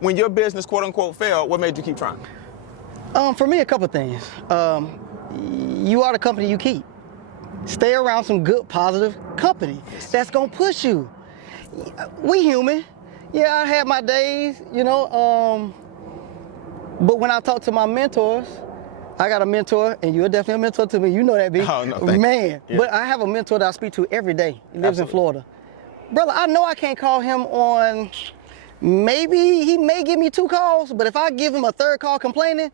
When your business, quote unquote, failed, what made you keep trying? For me, a couple things. You are the company you keep. Stay around some good, positive company that's gonna push you. We human. Yeah, I had my days, but when I talk to my mentors, I got a mentor, and you're definitely a mentor to me. You know that, B. Oh, no, thank Man, you. Yeah. But I have a mentor that I speak to every day. He lives in Florida. Brother, I know I can't call him on, maybe he may give me 2 calls, but if I give him a 3rd call complaining,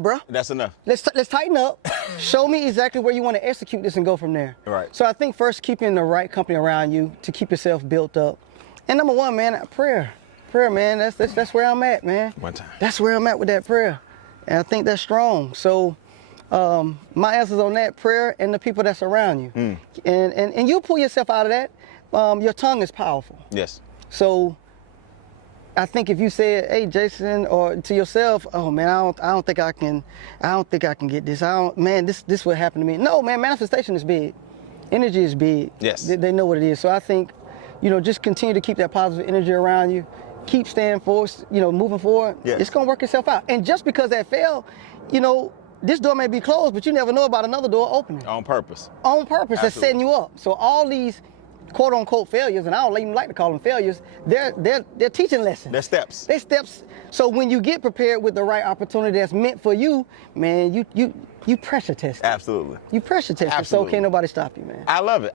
bro. That's enough. Let's tighten up. Show me exactly where you want to execute this and go from there. Right. So I think first keeping the right company around you to keep yourself built up. And number 1, man, prayer. Prayer, man, that's where I'm at, man. One time. That's where I'm at with that prayer. And I think that's strong. So my answers on that, prayer and the people that's around you. And you'll pull yourself out of that. Your tongue is powerful. Yes. So I think if you said, "Hey, Jason," or to yourself, "Oh man, I don't think I can get this. This would happen to me." No, man, manifestation is big. Energy is big. Yes. They know what it is. So I think, just continue to keep that positive energy around you. Keep staying forward, moving forward. Yes. It's gonna work itself out. And just because that failed, this door may be closed, but you never know about another door opening. On purpose. On purpose. Absolutely. That's setting you up. So all these quote unquote failures, and I don't even like to call them failures, they're teaching lessons. They're steps. They're steps. So when you get prepared with the right opportunity that's meant for you, man, you pressure test it. Absolutely. You pressure test it, so Absolutely. can't nobody stop you, man. I love it.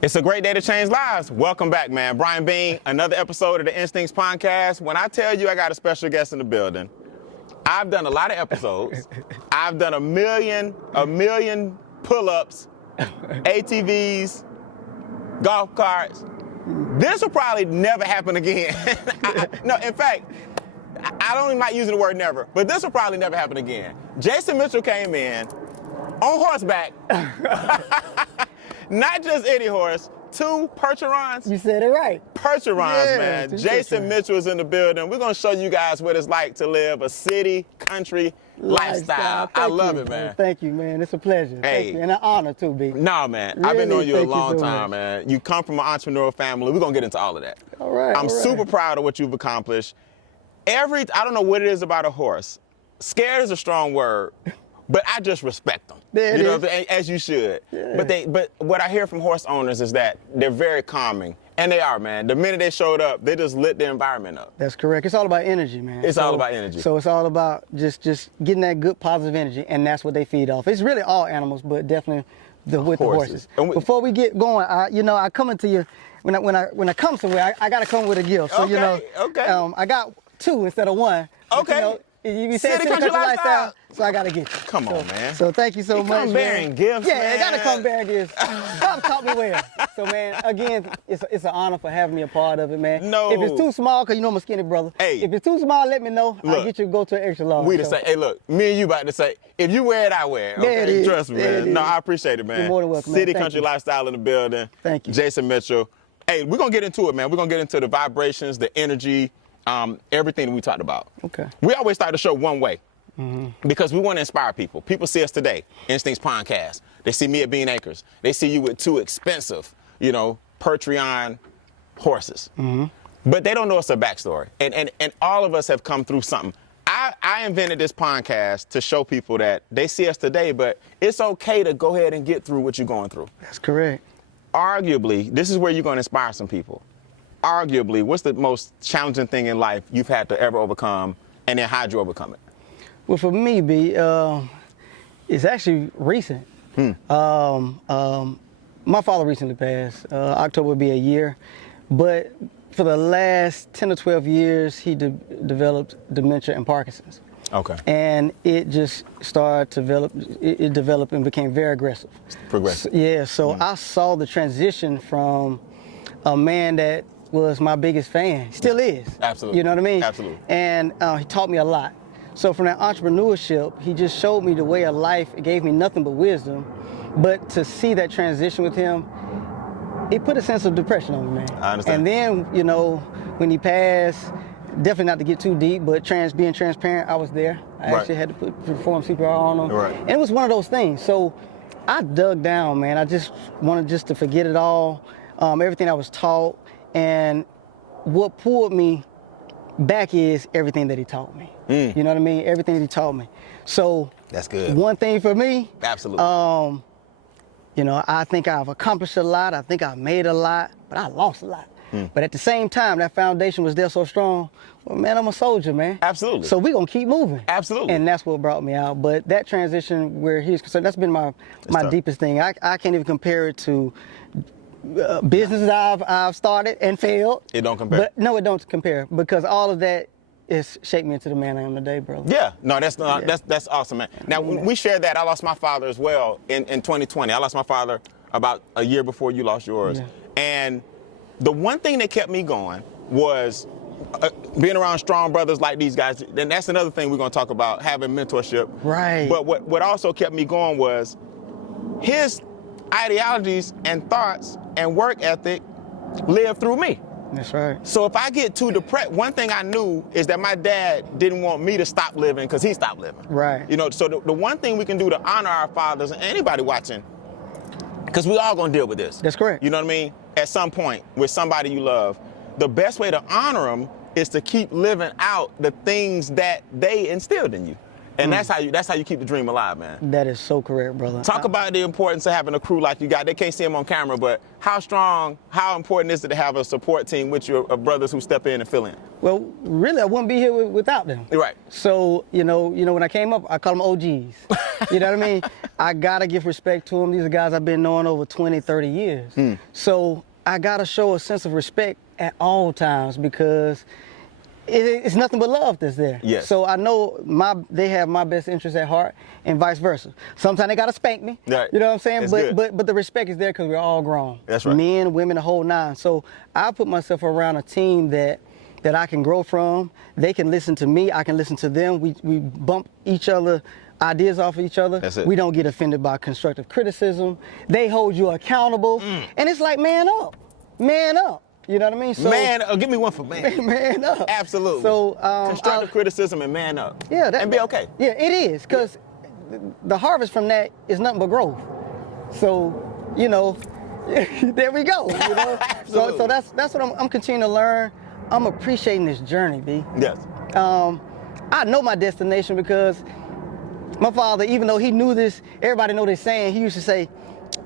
It's a great day to change lives. Welcome back, man. Brian Bean, another episode of the Instincts Pondcast. When I tell you I got a special guest in the building, I've done a lot of episodes. I've done a million pull-ups, ATVs, golf carts. This will probably never happen again. No, in fact, I don't even like using the word never, but this will probably never happen again. Jason Mitchell came in on horseback. Not just any horse, 2 Percherons. You said it right. Percherons, Yeah, man. 2 Jason Percherons. Mitchell is in the building. We're going to show you guys what it's like to live a city, country lifestyle. I love it, man. Thank you, man. It's a pleasure. Hey. Thank you. And an honor, too, B. No, man. I've been Really? knowing you a Thank you long so time, much. man. You come from an entrepreneurial family. We're going to get into all of that. All right. I'm all right. super proud of what you've accomplished. I don't know what it is about a horse. Scared is a strong word, but I just respect them. There it you know, is. as you should. Yeah. But what I hear from horse owners is that they're very calming, and they are, man. The minute they showed up, they just lit the environment up. That's correct. It's all about energy, man. It's all about energy. So it's all about just getting that good positive energy, and that's what they feed off. It's really all animals, but definitely with the horses. Before we get going, I come into you when I come somewhere, I gotta come with a gift. So Okay. I got 2 instead of 1. Okay. But, you said city country lifestyle, so I gotta get you. Come on, man. So thank you so You much. come bearing man. gifts, Yeah, man. I gotta come bearing gifts. Pops taught me well. So man, again, it's an honor for having me a part of it, man. No. If it's too small, cause I'm a skinny brother. Hey. If it's too small, let me know. I'll Look, get you to go to an extra large. We the same. Hey, look, me and you about to say, if you wear it, I wear it. Okay, There it is. trust me, There man. it No, is. I appreciate it, man. You're more than welcome, man. City, Thank country you. lifestyle in the building. Thank you. Jason Mitchell. Hey, we're gonna get into it, man. We're gonna get into the vibrations, the energy, everything that we talked about. Okay. We always start the show one way. Because we want to inspire people. People see us today, Instincts Pondcast. They see me at Bean Acres. They see you with 2 expensive, Percheron horses. But they don't know it's a backstory. And all of us have come through something. I invented this podcast to show people that they see us today, but it's okay to go ahead and get through what you're going through. That's correct. Arguably, this is where you're going to inspire some people. Arguably, what's the most challenging thing in life you've had to ever overcome, and then how'd you overcome it? Well, for me, B, it's actually recent. My father recently passed. October will be a year. But for the last 10 or 12 years, he developed dementia and Parkinson's. Okay. And it just started to develop. It developed and became very aggressive. Progressive. So I saw the transition from a man that was my biggest fan, still is. Absolutely. You know what I mean? Absolutely. And he taught me a lot. So from that entrepreneurship, he just showed me the way of life. It gave me nothing but wisdom. But to see that transition with him, it put a sense of depression on me, man. I understand. And then, when he passed, definitely not to get too deep, but being transparent, I was there. I actually had to perform CPR on him. Right. And it was one of those things. So I dug down, man. I just wanted just to forget it all, everything I was taught, and what pulled me back is everything that he taught me. You know what I mean? Everything that he taught me. So that's good. One thing for me, absolutely. You know, I think I've accomplished a lot. I think I've made a lot, but I lost a lot. But at the same time, that foundation was there so strong. Well, man, I'm a soldier, man. Absolutely. So we're going to keep moving. Absolutely. And that's what brought me out. But that transition where he's concerned, that's been my deepest thing. I can't even compare it to businesses I've started and failed. It don't compare? But no, it don't compare, because all of that is shaped me into the man I am today, brother. Yeah, no, that's awesome, man. Now, when we shared that, I lost my father as well in 2020. I lost my father about a year before you lost yours. Yeah. And the one thing that kept me going was being around strong brothers like these guys. And that's another thing we're going to talk about, having mentorship. Right. But what also kept me going was his ideologies and thoughts and work ethic live through me. That's right. So if I get too depressed, one thing I knew is that my dad didn't want me to stop living because he stopped living. Right. You know, so the one thing we can do to honor our fathers, and anybody watching, because we all gonna deal with this. That's correct. You know what I mean? At some point with somebody you love, the best way to honor them is to keep living out the things that they instilled in you. And that's how you keep the dream alive, man. That is so correct, brother. Talk about the importance of having a crew like you got. They can't see them on camera, but how important is it to have a support team with you of brothers who step in and fill in? Well, really, I wouldn't be here without them. Right. So, you know, when I came up, I call them OGs. You know what I mean? I gotta give respect to them. These are guys I've been knowing over 20, 30 years. So I gotta show a sense of respect at all times, because it's nothing but love that's there. Yes. So I know they have my best interest at heart, and vice versa. Sometimes they gotta spank me. Right. You know what I'm saying? That's But the respect is there because we're all grown. That's right. Men, women, the whole nine. So I put myself around a team that I can grow from. They can listen to me. I can listen to them. We bump each other ideas off of each other. That's it. We don't get offended by constructive criticism. They hold you accountable, and it's like, man up, man up. You know what I mean? So, Give me one for man. Man up. Absolutely. So constructive criticism and man up. Yeah, and be okay. Yeah, it is, because the harvest from that is nothing but growth. So, you know, there we go. You know? Absolutely. So that's what I'm continuing to learn. I'm appreciating this journey, B. Yes. I know my destination because my father, even though he knew this, everybody know this saying, he used to say,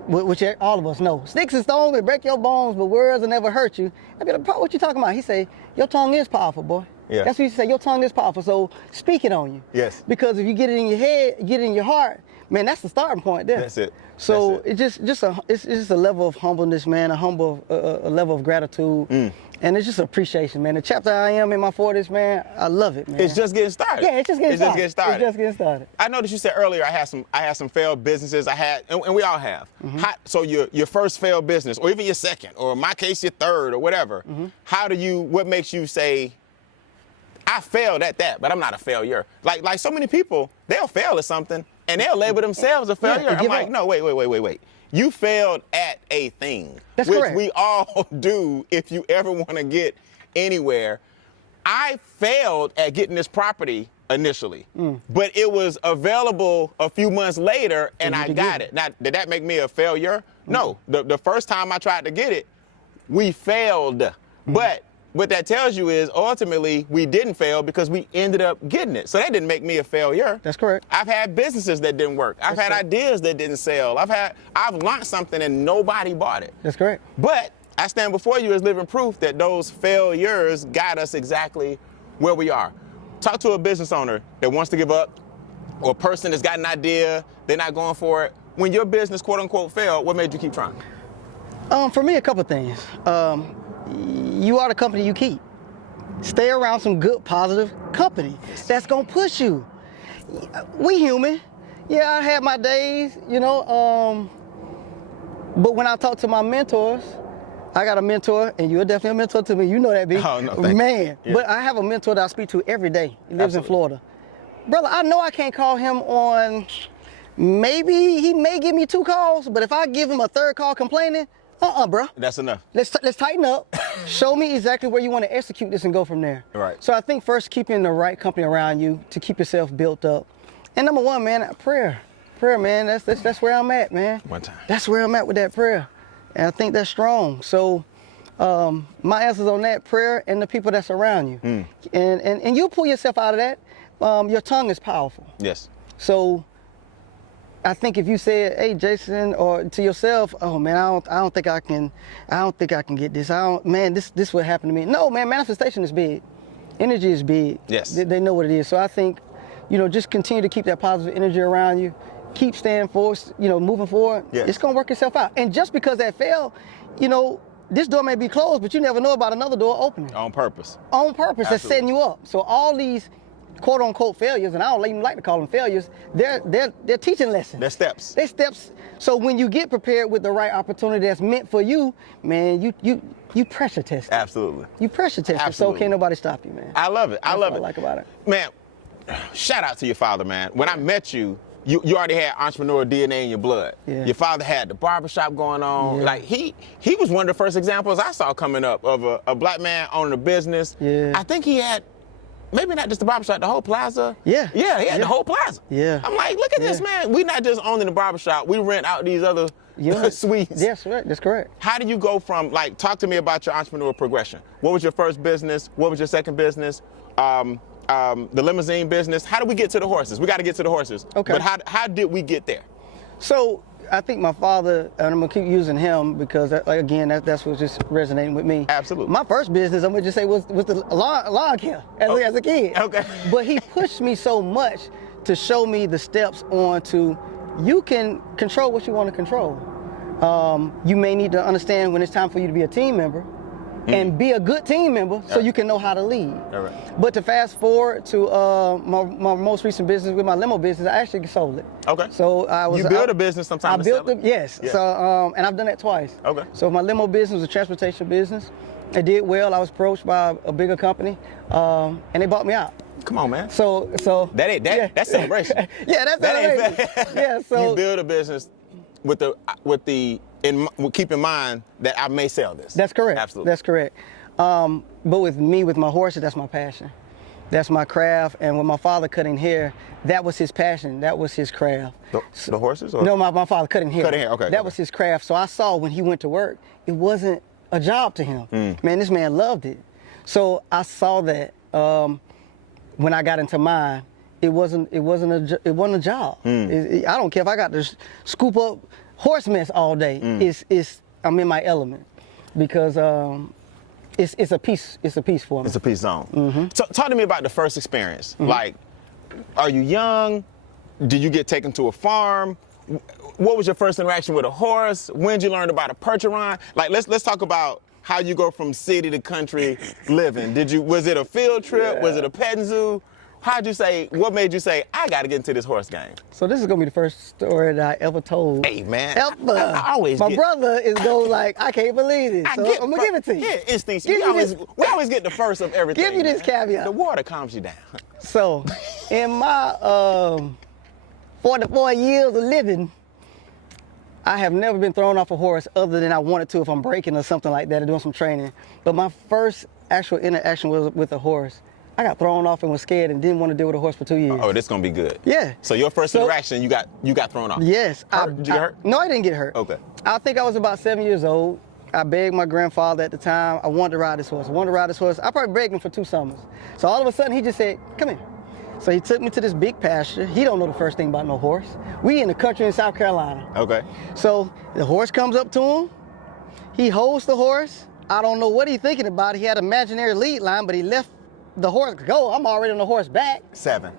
which all of us know, sticks and stones may break your bones, but words will never hurt you. I'd be like, what you talking about? He say, your tongue is powerful, boy. Yeah. That's what he say, your tongue is powerful, so speak it on you. Yes. Because if you get it in your head, get it in your heart, man, that's the starting point there. That's it. So That's it. it's just a level of humbleness, man, a level of gratitude. And it's just appreciation, man. The chapter I am in my 40s, man, I love it, man. It's just getting started. Yeah, it's just getting started. Just getting started. It's just getting started. I noticed you said earlier I had some failed businesses. And we all have. So your first failed business, or even your second, or in my case your third, or whatever. What makes you say, I failed at that, but I'm not a failure? Like so many people, they'll fail at something and they'll label themselves a failure. I'm like, no, wait. You failed at a thing. That's which correct. we all do if you ever want to get anywhere. I failed at getting this property initially, but it was available a few months later and I got it. Now, did that make me a failure? No. The first time I tried to get it, we failed. But what that tells you is ultimately we didn't fail because we ended up getting it. So that didn't make me a failure. That's correct. I've had businesses that didn't work. I've had ideas that didn't sell. I've launched something and nobody bought it. That's correct. But I stand before you as living proof that those failures got us exactly where we are. Talk to a business owner that wants to give up, or a person that's got an idea, they're not going for it. When your business, quote unquote, failed, what made you keep trying? For me, a couple things. You are the company you keep. Stay around some good, positive company that's gonna push you. We human. Yeah, I had my days, you know. But when I talk to my mentors, I got a mentor, and you're definitely a mentor to me. You know that, B. Oh, no, thank Man, you. Yeah. but I have a mentor that I speak to every day. He lives Absolutely. in Florida. Brother, I know I can't call him on, maybe he may give me 2 calls, but if I give him a 3rd call complaining, bro. That's enough. Let's tighten up. Show me exactly where you want to execute this and go from there. Right. So I think first keeping the right company around you to keep yourself built up. And number 1, man, prayer. Prayer, man, that's where I'm at, man. One time. That's where I'm at with that prayer. And I think that's strong. So my answers on that, prayer and the people that's around you. And you pull yourself out of that. Your tongue is powerful. Yes. So I think if you said, hey, Jason, or to yourself, oh man, I don't think I can get this. This would happen to me. No, man, manifestation is big. Energy is big. Yes. They know what it is. So I think, just continue to keep that positive energy around you. Keep staying forward, moving forward. Yes. It's gonna work itself out. And just because that failed, this door may be closed, but you never know about another door opening. On purpose. On purpose. Absolutely. That's setting you up. So all these quote unquote failures, and I don't even like to call them failures, they're teaching lessons. They're steps. They're steps. So when you get prepared with the right opportunity that's meant for you, man, you pressure test it. Absolutely. You pressure test Absolutely. it, so can't nobody stop you, man. I love it. I love That's it. what I like about it. Man, shout out to your father, man. When I met you, you already had entrepreneurial DNA in your blood. Yeah. Your father had the barbershop going on. Yeah. Like he was one of the first examples I saw coming up of a black man owning a business. Yeah. I think he had maybe not just the barbershop, the whole plaza. Yeah. Yeah, he had the whole plaza. Yeah. I'm like, look at this, man. We not just owning the barbershop, we rent out these other suites. Yes, right. That's correct. How do you go from, talk to me about your entrepreneurial progression. What was your first business? What was your second business? The limousine business. How did we get to the horses? We got to get to the horses. Okay. But how did we get there? So I think my father, and I'm gonna keep using him because that's what's just resonating with me. Absolutely. My first business, I'm gonna just say, was the lawn care as a kid. Okay. But he pushed me so much to show me the steps on to, you can control what you want to control. You may need to understand when it's time for you to be a team member. And be a good team member so you can know how to lead. All right. But to fast forward to my most recent business with my limo business, I actually sold it. Okay. So You build a business sometimes. I built it, yes. Yeah. So and I've done that twice. Okay. So my limo business was a transportation business. It did well. I was approached by a bigger company, and they bought me out. Come on, man. So That's celebration. Yeah, that's celebration. Yeah. So you build a business keep in mind that I may sell this. That's correct. Absolutely. That's correct. But with my horses, that's my passion. That's my craft. And with my father cutting hair, that was his passion. That was his craft. The horses? Or? No, my father cutting hair. Cutting hair, okay. That was his craft. So I saw when he went to work, it wasn't a job to him. Man, this man loved it. So I saw that when I got into mine, it wasn't a job. I don't care if I got to scoop up horse mess all day. I'm in my element because it's a piece for me. It's a peace zone. So talk to me about the first experience. Like, are you young? Did you get taken to a farm? What was your first interaction with a horse? When did you learn about a percheron? Like, let's talk about how you go from city to country living. Was it a field trip? Yeah. Was it a petting zoo? What made you say, I got to get into this horse game? So this is gonna be the first story that I ever told. Hey, man. Ever. My brother is going like, I can't believe it. So I'm gonna give it to you. Yeah, instincts. We always get the first of everything. Give you this caveat. The water calms you down. So, in my 44 years of living, I have never been thrown off a horse other than I wanted to if I'm breaking or something like that or doing some training. But my first actual interaction was with a horse. I got thrown off and was scared and didn't want to deal with a horse for 2 years. Oh, this is gonna be good. Yeah. So your first interaction, you got thrown off. Yes. Did you get hurt? No, I didn't get hurt. Okay. I think I was about 7 years old. I begged my grandfather at the time. I wanted to ride this horse. I probably begged him for 2 summers. So all of a sudden he just said, come here. So he took me to this big pasture. He don't know the first thing about no horse. We in the country in South Carolina. Okay. So the horse comes up to him. He holds the horse. I don't know what he's thinking about. He had an imaginary lead line, but he left the horse go. I'm already on the horse back. 7.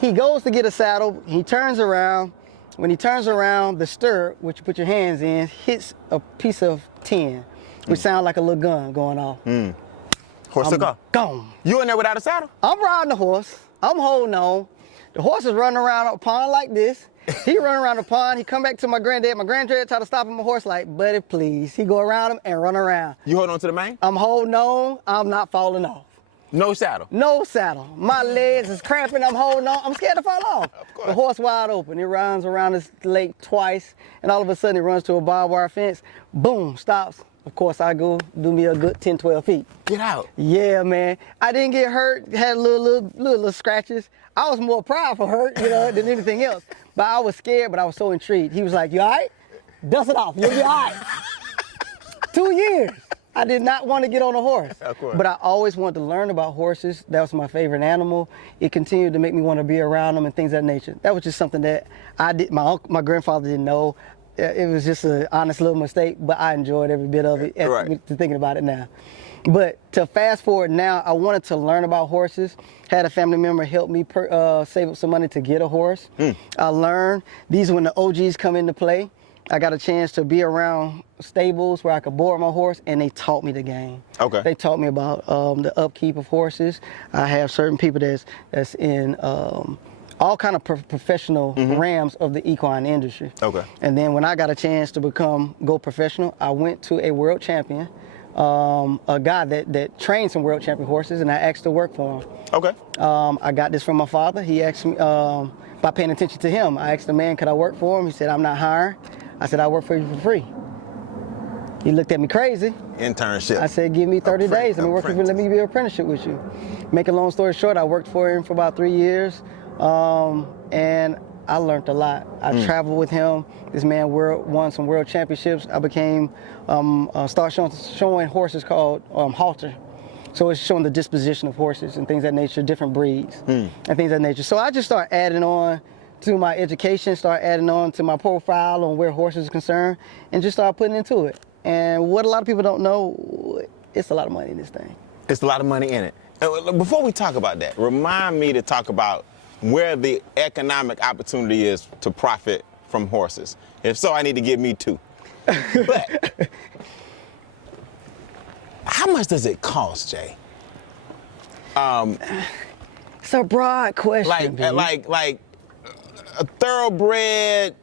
He goes to get a saddle. He turns around. When he turns around, the stirrup, which you put your hands in, hits a piece of tin, which sounds like a little gun going off. Horse took off. Gone. You in there without a saddle? I'm riding the horse. I'm holding on. The horse is running around a pond like this. He run around the pond. He come back to my granddad. My granddad tried to stop him. My horse like, buddy, please. He go around him and run around. You hold on to the mane? I'm holding on. I'm not falling off. No saddle? No saddle. My legs is cramping. I'm holding on. I'm scared to fall off. Of course. The horse wide open. It runs around this lake twice, and all of a sudden it runs to a barbed wire fence. Boom, stops. Of course, I go do me a good 10, 12 feet. Get out. Yeah, man. I didn't get hurt, had little scratches. I was more proud for hurt, than anything else. But I was scared, but I was so intrigued. He was like, you all right? Dust it off, you'll be all right. 2 years. I did not want to get on a horse. Of course. But I always wanted to learn about horses. That was my favorite animal. It continued to make me want to be around them and things of that nature. That was just something that I did. My grandfather didn't know. It was just an honest little mistake, but I enjoyed every bit of it, thinking about it now. But to fast forward now, I wanted to learn about horses. Had a family member help me save up some money to get a horse. I learned. These are when the OGs come into play. I got a chance to be around stables where I could board my horse, and they taught me the game. Okay. They taught me about the upkeep of horses. I have certain people that's in all kind of professional rams of the equine industry. Okay. And then when I got a chance to go professional, I went to a world champion, a guy that trained some world champion horses, and I asked to work for him. Okay. I got this from my father. He asked me, by paying attention to him, I asked the man, could I work for him? He said, I'm not hiring. I said, I'll work for you for free. He looked at me crazy. Internship. I said, give me 30 days. Let me be an apprenticeship with you. Make a long story short, I worked for him for about 3 years. And I learned a lot. I traveled with him. This man won some world championships. I became, started showing horses called halter. So it's showing the disposition of horses and things of that nature, different breeds and things of that nature. So I just started adding on to my education, start adding on to my profile on where horses are concerned, and just start putting into it. And what a lot of people don't know, it's a lot of money in this thing. It's a lot of money in it. Before we talk about that, remind me to talk about where the economic opportunity is to profit from horses. If so, I need to give me 2. But how much does it cost, Jay? It's a broad question. Like a thoroughbred,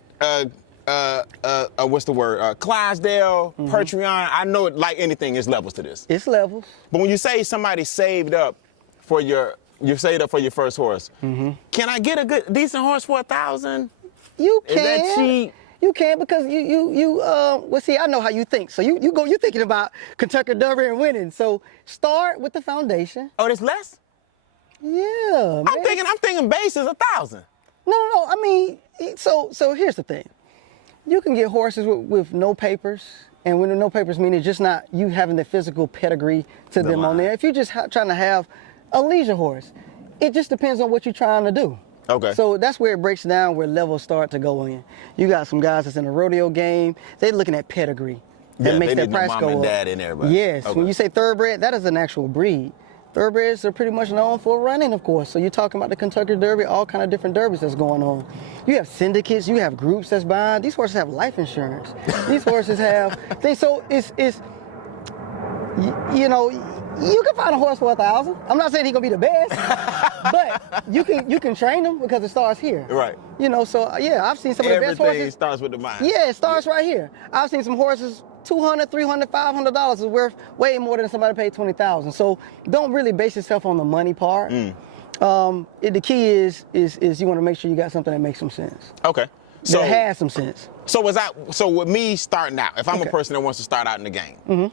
what's the word? Clydesdale, Patreon. I know it, like anything, there's levels to this. It's levels. But when you say somebody saved up for your first horse, can I get a decent horse for $1,000? You can. Is that cheap? You can, because well, see, I know how you think. So you're thinking about Kentucky Derby and winning. So start with the foundation. Oh, there's less? Yeah, man. I'm thinking base is $1,000. No. I mean, so here's the thing. You can get horses with no papers, and when no papers mean it's just not you having the physical pedigree to them on there. If you're just trying to have a leisure horse, it just depends on what you're trying to do. Okay. So that's where it breaks down, where levels start to go in. You got some guys that's in the rodeo game. They're looking at pedigree. That makes that price go up. Mom and dad in there, but yes. Okay. When you say thoroughbred, that is an actual breed. Thoroughbreds are pretty much known for running, of course. So you're talking about the Kentucky Derby, all kind of different derbies that's going on. You have syndicates, you have groups that's buying. These horses have life insurance. These horses have things. So it's you can find a horse for $1,000. I'm not saying he's gonna be the best, but you can train him because it starts here. Right. So yeah, I've seen some of the best horses. Everything starts with the mind. Yeah, it starts right here. I've seen some horses, $200, $300, $500 is worth way more than somebody paid $20,000. So don't really base yourself on the money part. The key is you want to make sure you got something that makes some sense. Okay. So that has some sense. So with me starting out, if I'm a person that wants to start out in the game,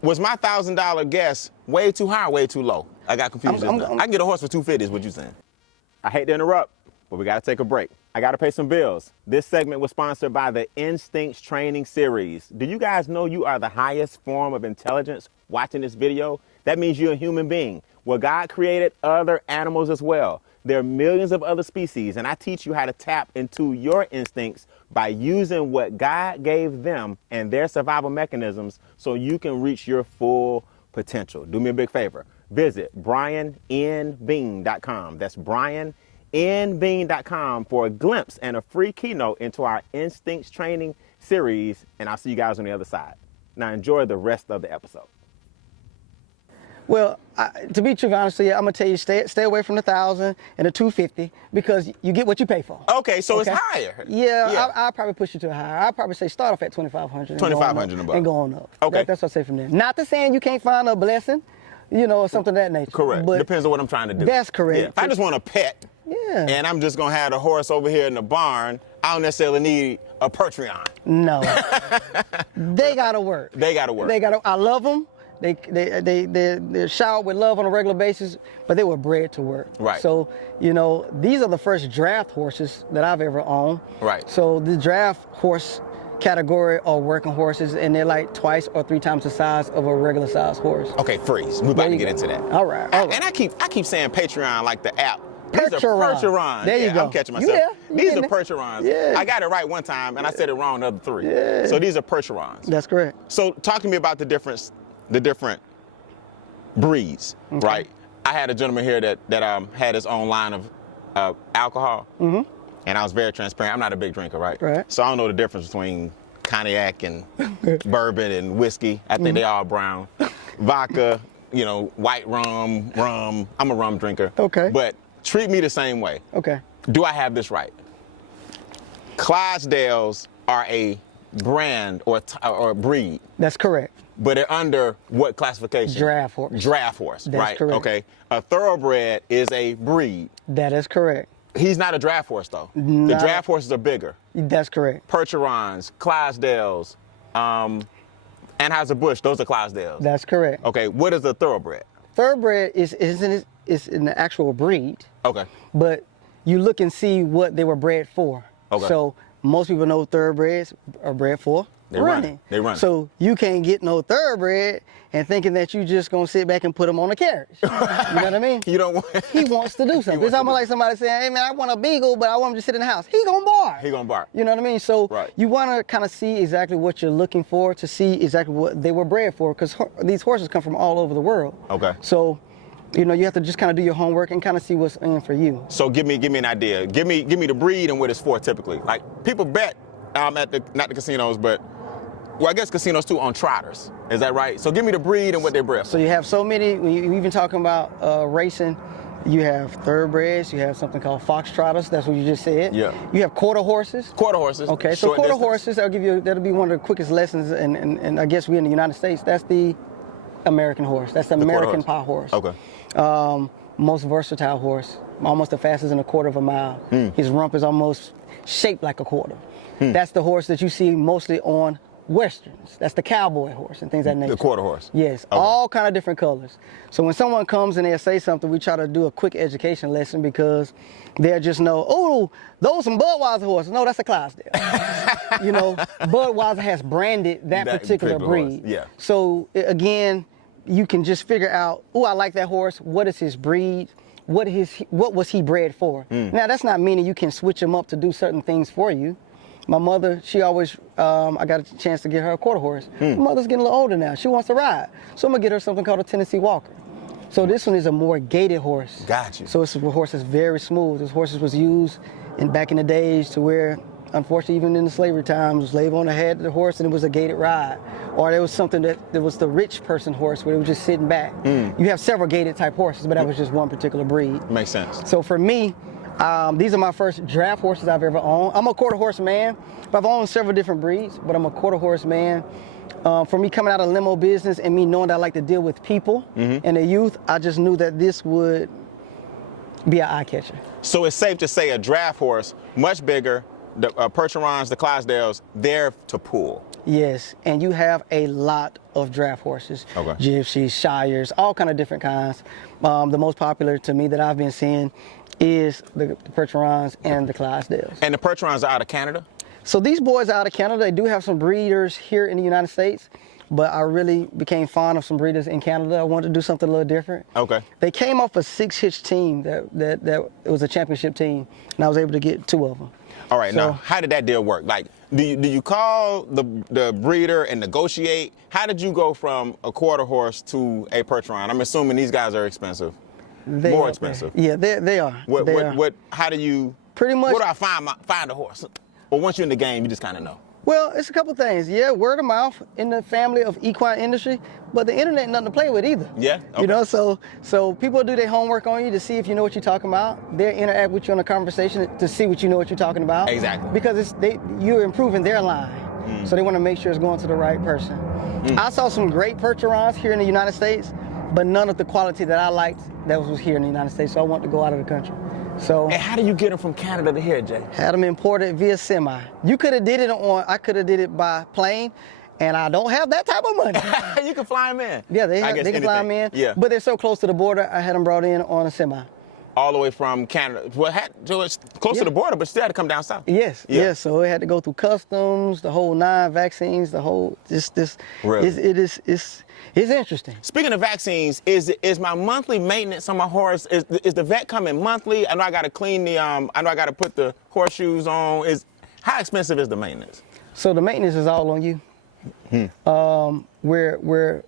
was my $1,000 guess way too high or way too low? I got confused. I can get a horse for $250 is what you saying. I hate to interrupt, but we got to take a break. I got to pay some bills. This segment was sponsored by the Instincts Training Series. Do you guys know you are the highest form of intelligence watching this video? That means you're a human being. Well, God created other animals as well. There are millions of other species, and I teach you how to tap into your instincts by using what God gave them and their survival mechanisms so you can reach your full potential. Do me a big favor. Visit briannbean.com. That's briannbean.com for a glimpse and a free keynote into our Instincts Training Series, and I'll see you guys on the other side. Now enjoy the rest of the episode. Well, to be true, honestly, I'm gonna tell you, stay away from the $1,000 and the $250 because you get what you pay for. Okay, so it's higher. Yeah. I'll probably push you to a higher. I'll probably say start off at $2,500. $2,500 and above. And go on up. Okay. That's what I say from there. Not to saying you can't find a blessing, or something of that nature. Correct. But depends on what I'm trying to do. That's correct. Yeah. If I just want a pet, and I'm just gonna have the horse over here in the barn, I don't necessarily need a Patreon. No. They gotta work. They gotta work. I love them. They're showered with love on a regular basis, but they were bred to work. Right. So, these are the first draft horses that I've ever owned. Right. So the draft horse category are working horses, and they're like twice or 3 times the size of a regular size horse. Okay, freeze. We're about to get into that. All right. And I keep saying Patreon like the app. These are Percheron. Percherons. There you go. I'm catching You myself. there. These are Percherons. Yeah. I got it right one time, and I said it wrong the other 3. Yeah. So these are Percherons. That's correct. So talk to me about the different breeds, right? I had a gentleman here that had his own line of alcohol, and I was very transparent. I'm not a big drinker, right? Right. So I don't know the difference between cognac and bourbon and whiskey. I think they all brown. Vodka, white rum. I'm a rum drinker. Okay. But treat me the same way. Okay. Do I have this right? Clydesdales are a brand or a breed. That's correct. But they're under what classification? Draft horse. Draft horse, That's right? correct. Okay. A thoroughbred is a breed. That is correct. He's not a draft horse, though. The draft horses are bigger. That's correct. Percherons, Clydesdales, Anheuser-Busch, those are Clydesdales. That's correct. Okay, what is a thoroughbred? Thoroughbred is an actual breed, Okay. but you look and see what they were bred for. Okay. So most people know thoroughbreds are bred for running. They run. So you can't get no thoroughbred and thinking that you just gonna sit back and put them on a carriage. You know what I mean? You don't want... He wants to do something. It's almost like somebody saying, hey man, I want a beagle, but I want him to sit in the house. He gonna bark. He gonna bark. You know what I mean? So Right. you wanna kind of see exactly what you're looking for to see exactly what they were bred for, because these horses come from all over the world. Okay. So, you have to just kind of do your homework and kind of see what's in for you. So give me an idea. Give me the breed and what it's for typically. Like people bet at not the casinos, but I guess casinos too, on trotters. Is that right? So give me the breed and what they're bred for. So you have so many. When you even talking about racing, you have thoroughbreds. You have something called foxtrotters. That's what you just said. Yeah. You have quarter horses. Quarter horses. Okay, so short quarter distance. horses. That'll be one of the quickest lessons. And I guess we in the United States, that's the American horse. That's the American horse. pie horse. Okay. Most versatile horse. Almost the fastest in a quarter of a mile. His rump is almost shaped like a quarter. That's the horse that you see mostly on westerns. That's the cowboy horse and things of that nature. The quarter horse. Yes, Okay. all kind of different colors. So when someone comes and they say something, we try to do a quick education lesson, because they'll just know, oh, those some Budweiser horses. No, that's a Clydesdale. Budweiser has branded that particular breed. horse, yeah. So again, you can just figure out, oh, I like that horse. What is his breed? What was he bred for? Now, that's not meaning you can switch him up to do certain things for you. My mother, she always, I got a chance to get her a quarter horse. My mother's getting a little older now. She wants to ride. So I'm going to get her something called a Tennessee Walker. So this one is a more gated horse. Got you. So it's a horse that's very smooth. This horse was used back in the days to where, unfortunately, even in the slavery times, the slave owner had the horse and it was a gated ride. Or there was something that was the rich person horse where it was just sitting back. You have several gated type horses, but that was just one particular breed. Makes sense. So for me, these are my first draft horses I've ever owned. I'm a quarter horse man, but I've owned several different breeds, but I'm a quarter horse man. For me, coming out of limo business and me knowing that I like to deal with people and the youth, I just knew that this would be an eye catcher. So it's safe to say a draft horse, much bigger, the Percherons, the Clydesdales, they're to pull. Yes, and you have a lot of draft horses. Okay. Gypsies, Shires, all kind of different kinds. The most popular to me that I've been seeing is the Percherons and the Clydesdales. And the Percherons are out of Canada? So these boys are out of Canada. They do have some breeders here in the United States, but I really became fond of some breeders in Canada. I wanted to do something a little different. Okay. They came off a 6-hitch team that it was a championship team, and I was able to get 2 of them. All right, So- now, how did that deal work? Like, do you call the breeder and negotiate? How did you go from a quarter horse to a Percheron? I'm assuming these guys are expensive. More expensive. Yeah, they are. They are. How do you... Pretty much- Where do I find a horse? Or once you're in the game, you just kind of know. Well, it's a couple things. Yeah, word of mouth in the family of equine industry, but the internet nothing to play with either. Yeah, okay. You know, so people do their homework on you to see if you know what you're talking about. They'll interact with you in a conversation to see what you know what you're talking about. Exactly. Because you're improving their line. So they want to make sure it's going to the right person. I saw some great Percherons here in the United States, but none of the quality that I liked that was here in the United States. So I wanted to go out of the country. So And how do you get them from Canada to here, Jay? had them imported via semi. You could have did it I could have did it by plane, and I don't have that type of money. You can fly them in. Yeah, they can fly them in. Yeah. But they're so close to the border, I had them brought in on a semi. All the way from Canada. Well, so it's close to the border, but still had to come down south. Yes, Yeah. yes. So it had to go through customs, the whole 9 vaccines, the whole this. Really? It's interesting. Speaking of vaccines, is my monthly maintenance on my horse? Is the vet coming monthly? I know I got to clean the. I know I got to put the horseshoes on. How expensive is the maintenance? So the maintenance is all on you. Where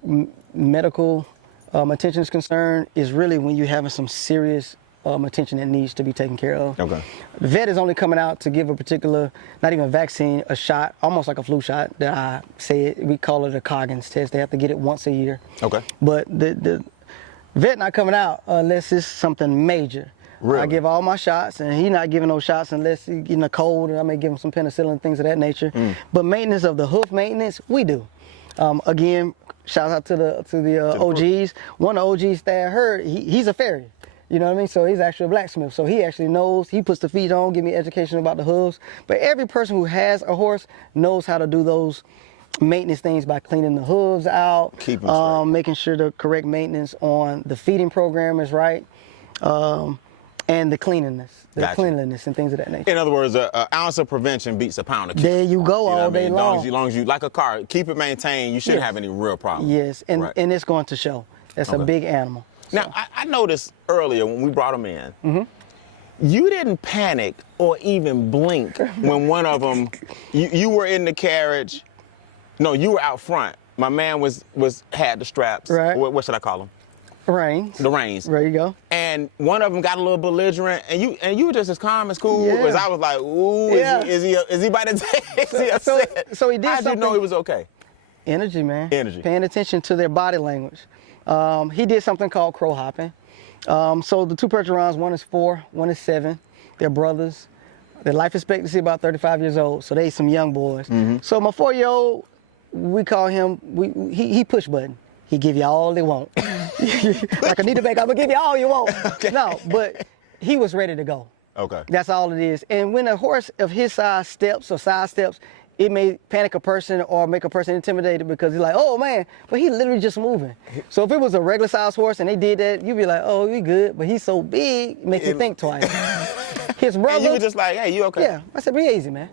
medical attention is concerned is really when you're having some serious attention that needs to be taken care of. Okay. The vet is only coming out to give a particular, not even a vaccine, a shot, almost like a flu shot that I say we call it a Coggins test. They have to get it once a year. Okay. But the vet not coming out unless it's something major. Really? I give all my shots, and he not giving those shots unless he's getting a cold, and I may give him some penicillin and things of that nature. But maintenance of the hoof maintenance, we do. Again, shout out to the OGs. One of the OGs that I heard, he's a farrier. You know what I mean? So he's actually a blacksmith. So he actually knows, he puts the feet on, give me education about the hooves. But every person who has a horse knows how to do those maintenance things by cleaning the hooves out, making sure the correct maintenance on the feeding program is right, and the cleanliness and things of that nature. In other words, an ounce of prevention beats a pound of cure. There you go, all day long. As long as you, like a car, keep it maintained, you shouldn't have any real problems. Yes, and it's going to show. That's a big animal. Now, I noticed earlier when we brought them in, you didn't panic or even blink when one of them, you were in the carriage. No, you were out front. My man had the straps. Right. What should I call them? Reins. The reins. There you go. And one of them got a little belligerent, and you were just as calm as cool. Yeah. As I was like, ooh, is he by the day? Is he upset? So he did How'd something. you know he was okay? Energy, man. Energy. Paying attention to their body language. He did something called crow hopping. So the 2 Percherons, one is 4, one is 7. They're brothers. Their life expectancy about 35 years old, so they some young boys. So my 4-year-old, we call him, he push button. He give you all they want. Like Anita Baker, I'm gonna give you all you want. Okay. No, but he was ready to go. Okay. That's all it is. And when a horse of his size steps or side steps, it may panic a person or make a person intimidated because he's like, oh man, but he literally just moving. So if it was a regular size horse and they did that, you'd be like, oh, we good, but he's so big, it makes you think twice. His brother. And you were just like, hey, you okay? Yeah, I said, be easy, man.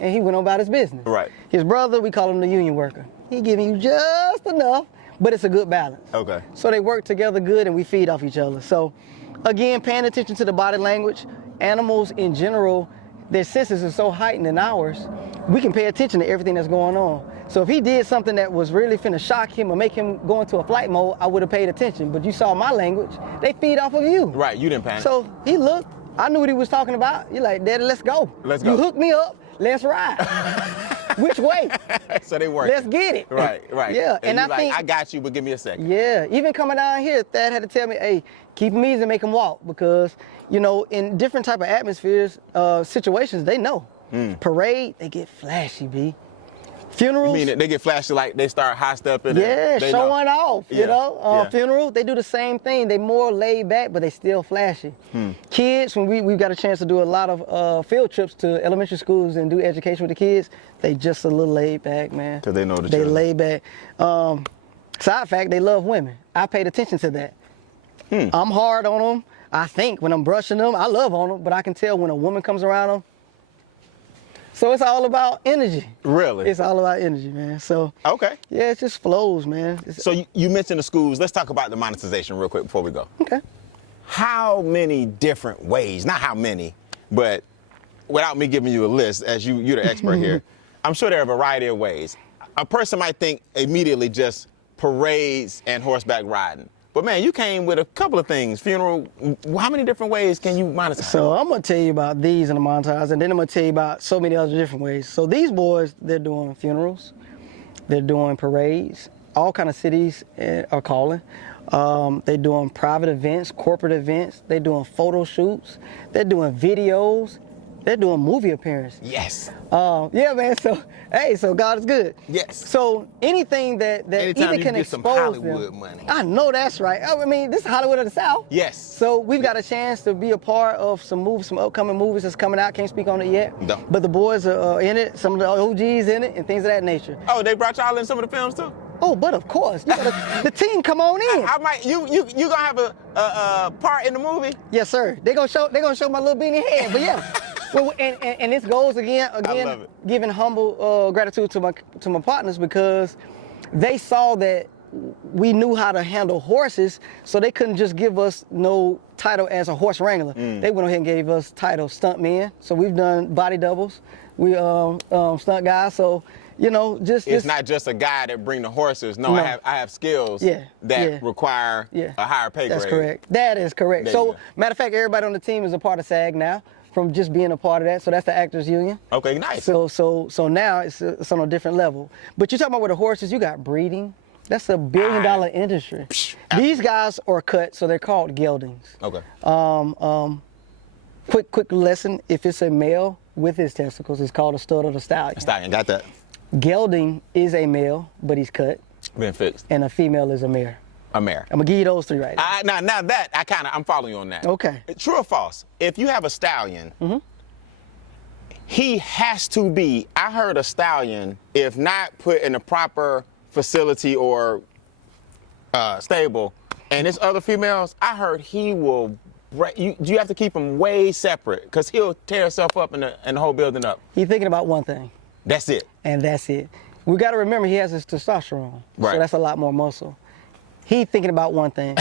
And he went on about his business. Right. His brother, we call him the union worker. He giving you just enough, but it's a good balance. Okay. So they work together good and we feed off each other. So again, paying attention to the body language, animals in general, their senses are so heightened than ours, we can pay attention to everything that's going on. So if he did something that was really finna shock him or make him go into a flight mode, I would have paid attention. But you saw my language, they feed off of you. Right, you didn't panic. So he looked, I knew what he was talking about. You're like, Daddy, let's go. Let's go. You hooked me up, let's ride. Which way? So they work. Let's get it. Right. Yeah, and I think, I got you, but give me a second. yeah, even coming down here, Thad had to tell me, hey, keep him easy and make him walk because, you know, in different type of atmospheres, situations, they know. Parade, they get flashy, B. Funerals. You mean they get flashy like they start high stepping? Yeah, they showing off, Yeah, you know. yeah. Funeral, they do the same thing. They more laid back, but they still flashy. Kids, when we've got a chance to do a lot of field trips to elementary schools and do education with the kids, they just a little laid back, man. Because they know the They children. laid back. Side fact, they love women. I paid attention to that. I'm hard on them. I think when I'm brushing them, I love on them, but I can tell when a woman comes around them. So it's all about energy. Really? It's all about energy, man. So Okay. yeah, it just flows, man. So you mentioned the schools. Let's talk about the monetization real quick before we go. Okay. How many different ways, not how many, but without me giving you a list, as you're the expert here, I'm sure there are a variety of ways. A person might think immediately just parades and horseback riding. But man, you came with a couple of things. Funeral, how many different ways can you monetize? So I'm gonna tell you about these and the monetize, and then I'm gonna tell you about so many other different ways. So these boys, they're doing funerals, they're doing parades, all kind of cities are calling. They're doing private events, corporate events, they're doing photo shoots, they're doing videos, They're doing movie appearances. Yes. Yeah, man. So, hey, so God is good. Yes. So anything that Anytime either you can get some expose Hollywood them. money. I know that's right. I mean, this is Hollywood of the South. Yes. So we've got a chance to be a part of some movies, some upcoming movies that's coming out. Can't speak on it yet. No. But the boys are in it. Some of the OGs in it, and things of that nature. Oh, they brought y'all in some of the films too? Oh, but of course, you gotta, the team come on in. I might. You gonna have a part in the movie? Yes, sir. They're gonna show my little beanie head. But yeah. Well, and this goes again, I love it. giving humble gratitude to my partners, because they saw that we knew how to handle horses, so they couldn't just give us no title as a horse wrangler. They went ahead and gave us title stuntmen. So we've done body doubles, we stunt guys. So you know, it's not just a guy that bring the horses. No, I have skills that require a higher pay grade. That's correct. That is correct. So matter of fact, everybody on the team is a part of SAG now, from just being a part of that. So that's the Actors Union. Okay, nice. So now it's on a different level. But you're talking about with the horses, you got breeding. That's $1 billion industry. These guys are cut, so they're called geldings. Okay. Quick lesson: if it's a male with his testicles, it's called a stud or a stallion. A stallion, got that. Gelding is a male, but he's cut. Been fixed. And a female is a mare. A mare. I'm gonna give you those three right now. Now that I'm following you on that. Okay. True or false? If you have a stallion, he has to be. I heard a stallion, if not put in a proper facility or stable, and it's other females, I heard he will. You have to keep him way separate, because he'll tear himself up and the whole building up. He's thinking about one thing. That's it. And that's it. We got to remember he has his testosterone, right. So that's a lot more muscle. He's thinking about one thing.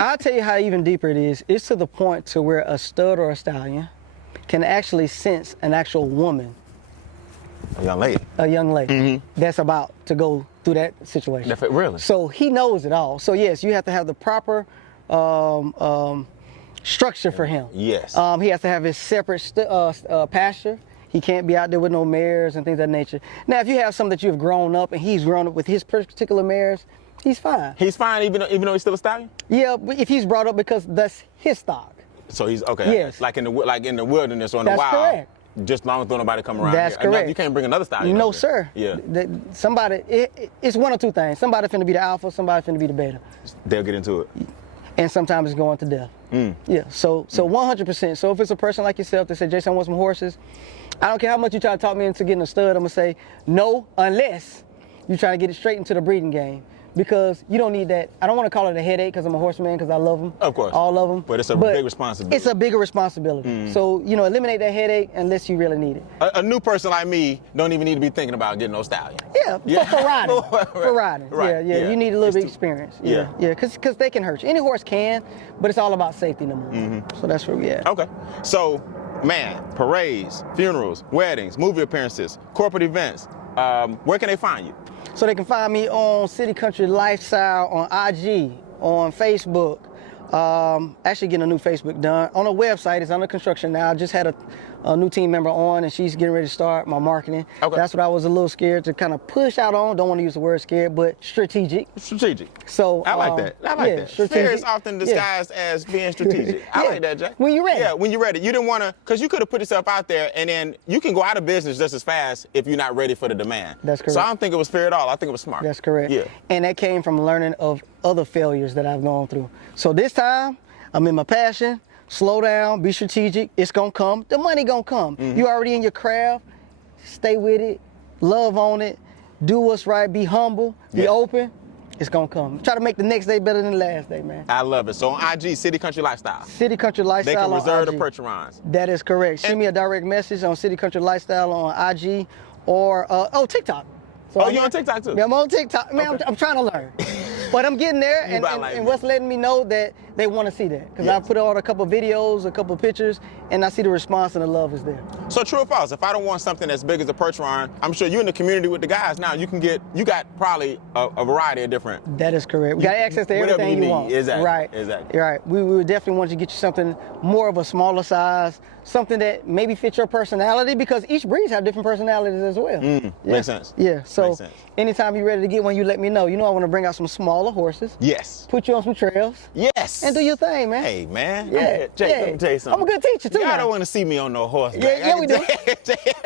I'll tell you how even deeper it is. It's to the point to where a stud or a stallion can actually sense an actual woman. A young lady. A young lady that's about to go through that situation. Really? So he knows it all. So yes, you have to have the proper structure for him. Yes. He has to have his separate pasture. He can't be out there with no mares and things of that nature. Now, if you have something that you've grown up and he's grown up with his particular mares, he's fine. He's fine even though he's still a stallion? Yeah, but if he's brought up because that's his stock. So he's okay. Yes. Like in the wilderness or in the wild. That's correct. Just as long as don't nobody come around. That's here. correct. You can't bring another stallion. No, sir. Yeah. It's one or two things. Somebody finna be the alpha, somebody finna be the beta. They'll get into it. And sometimes it's going to death. Yeah, so 100%. So if it's a person like yourself that said, Jason, I want some horses, I don't care how much you try to talk me into getting a stud, I'm gonna say no, unless you try to get it straight into the breeding game. Because you don't need that. I don't want to call it a headache because I'm a horseman, because I love them. Of course. All of them. But it's a big responsibility. It's a bigger responsibility. So, eliminate that headache unless you really need it. A new person like me don't even need to be thinking about getting no stallion. Yeah, for riding. For riding. Right. Yeah. You need a little bit of experience. Yeah, because they can hurt you. Any horse can, but it's all about safety in the movie. So that's where we at. Okay. So, man, parades, funerals, weddings, movie appearances, corporate events, where can they find you? So they can find me on City Country Lifestyle on IG, on Facebook. Actually getting a new Facebook done. On the website, it's under construction now. I just had a new team member on, and she's getting ready to start my marketing. Okay. That's what I was a little scared to kind of push out on. Don't want to use the word scared, but strategic. Strategic. So I like that. I like that. Fear is often disguised as being strategic. I like that, Jay. When you're ready. Yeah, when you're ready. You didn't want to, because you could have put yourself out there, and then you can go out of business just as fast if you're not ready for the demand. That's correct. So I don't think it was fear at all. I think it was smart. That's correct. Yeah. And that came from learning of other failures that I've gone through. So this time, I'm in my passion. Slow down, be strategic. It's gonna come. The money gonna come. You already in your craft. Stay with it. Love on it. Do what's right. Be humble. Be open. It's gonna come. Try to make the next day better than the last day, man. I love it. So on IG, City Country Lifestyle. City Country Lifestyle. They can reserve on IG. the Percherons. That is correct. Send me a direct message on City Country Lifestyle on IG or TikTok. So you're on TikTok too? Yeah, I'm on TikTok. Man, I'm trying to learn. But I'm getting there, and what's letting me know that they want to see that. Because I put out a couple videos, a couple pictures, and I see the response and the love is there. So true or false, if I don't want something as big as a Percheron, I'm sure you're in the community with the guys now, you got probably a variety of different. That is correct. We got access to everything you want. Exactly. Right. Exactly. Right. We would definitely want you to get you something more of a smaller size, something that maybe fits your personality, because each breeds have different personalities as well. Makes sense. Yeah. So Makes sense. Anytime you're ready to get one, you let me know. I want to bring out some smaller horses. Yes. Put you on some trails. Yes. and do your thing, man. Hey, man. Yeah, Jake, yeah. let me tell you something. I'm a good teacher, too, Y'all now. don't want to see me on no horse. Yeah, we do.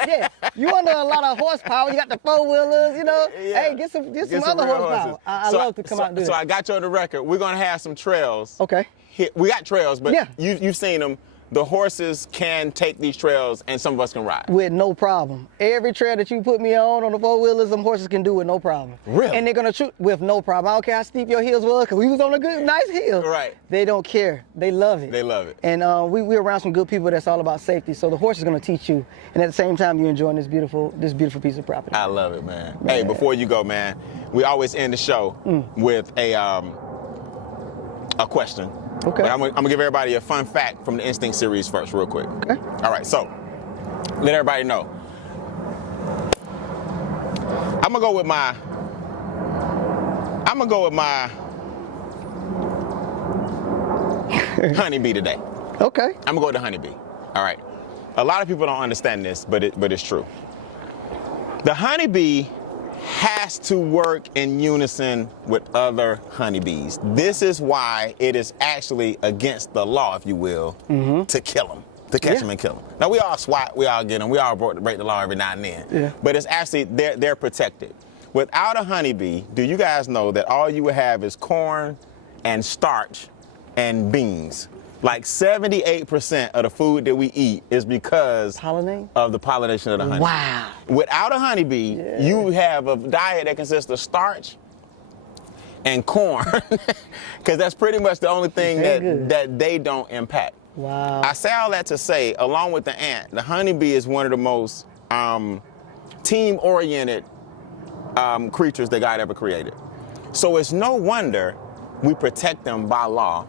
Yeah, you under a lot of horsepower. You got the four-wheelers, you know. Yeah. Hey, get some other real horsepower. horses. I love to come out and do So that. I got you on the record. We're going to have some trails. Okay. We got trails, but Yeah. you've seen them. The horses can take these trails, and some of us can ride. With no problem. Every trail that you put me on the four-wheelers, them horses can do with no problem. Really? And they're going to shoot with no problem. I don't care how steep your hills was, because we was on a good, nice hill. Right. They don't care. They love it. They love it. And we're around some good people that's all about safety. So the horse is going to teach you, and at the same time, you're enjoying this beautiful piece of property. I love it, man. Hey, before you go, man, we always end the show with a question. Okay. But I'm gonna give everybody a fun fact from the Instinct series first, real quick. Okay. All right, so let everybody know. I'm gonna go with my honeybee today. Okay. I'm gonna go with the honeybee. All right. A lot of people don't understand this, but it's true. The honeybee has to work in unison with other honeybees. This is why it is actually against the law, if you will, to kill them, to catch them and kill them. Now, we all swat, we all get them, we all break the law every now and then. Yeah. But it's actually, they're protected. Without a honeybee, do you guys know that all you would have is corn and starch and beans? Like 78% of the food that we eat is because of the pollination of the honey. Wow. Without a honeybee, you have a diet that consists of starch and corn, because that's pretty much the only thing that they don't impact. Wow. I say all that to say, along with the ant, the honeybee is one of the most team-oriented creatures that God ever created. So it's no wonder we protect them by law.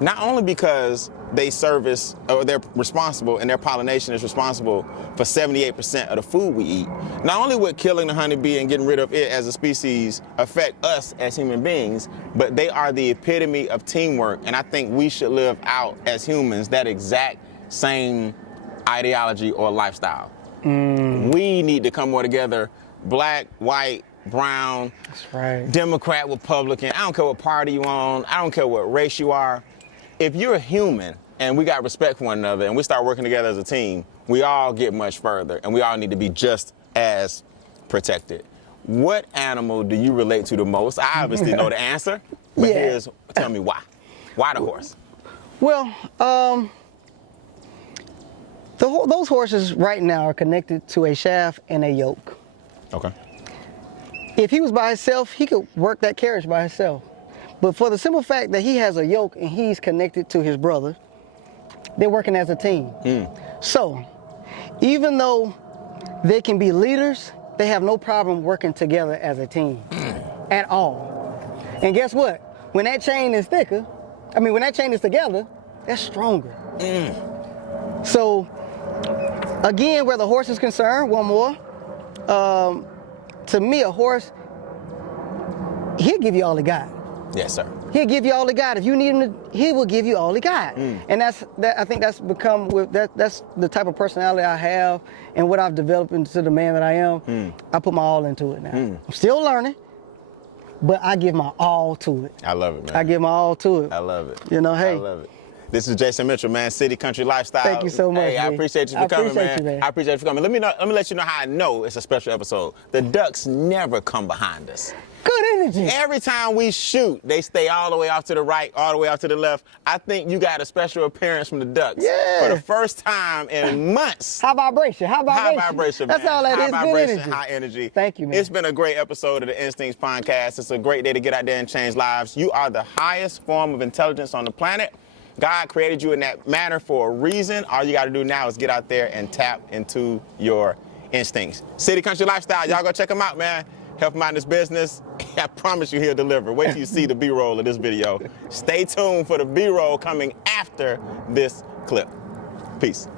Not only because they service, or they're responsible, and their pollination is responsible for 78% of the food we eat. Not only would killing the honeybee and getting rid of it as a species affect us as human beings, but they are the epitome of teamwork. And I think we should live out as humans that exact same ideology or lifestyle. We need to come more together, black, white, brown, That's right. Democrat, Republican. I don't care what party you on. I don't care what race you are. If you're a human and we got respect for one another and we start working together as a team, we all get much further, and we all need to be just as protected. What animal do you relate to the most? I obviously know the answer, but tell me why. Why the horse? Well, those horses right now are connected to a shaft and a yoke. Okay. If he was by himself, he could work that carriage by himself. But for the simple fact that he has a yoke and he's connected to his brother, they're working as a team. So, even though they can be leaders, they have no problem working together as a team at all. And guess what? When that chain is thicker, when that chain is together, that's stronger. So, again, where the horse is concerned, one more, to me, a horse, he'll give you all he got. Yes, sir. He'll give you all he got. If you need him to, he will give you all he got. And I think that's become, that's the type of personality I have and what I've developed into the man that I am. I put my all into it now. I'm still learning, but I give my all to it. I love it, man. I give my all to it. I love it. You know, hey. I love it. This is Jason Mitchell, man. City Country Lifestyle. Thank you so much. Hey, I appreciate you for coming, man. man. I appreciate you for coming. Let me let you know how I know it's a special episode. The ducks never come behind us. Good energy. Every time we shoot, they stay all the way off to the right, all the way off to the left. I think you got a special appearance from the ducks. Yeah. For the first time in months. High vibration. High vibration. High vibration, man. That's all that high is. Vibration, Good energy. high energy. Thank you, man. It's been a great episode of the Instincts Pondcast. It's a great day to get out there and change lives. You are the highest form of intelligence on the planet. God created you in that manner for a reason. All you got to do now is get out there and tap into your instincts. City Country Lifestyle. Y'all go check him out, man. Help him out in his business. I promise you he'll deliver. Wait till you see the B-roll of this video. Stay tuned for the B-roll coming after this clip. Peace.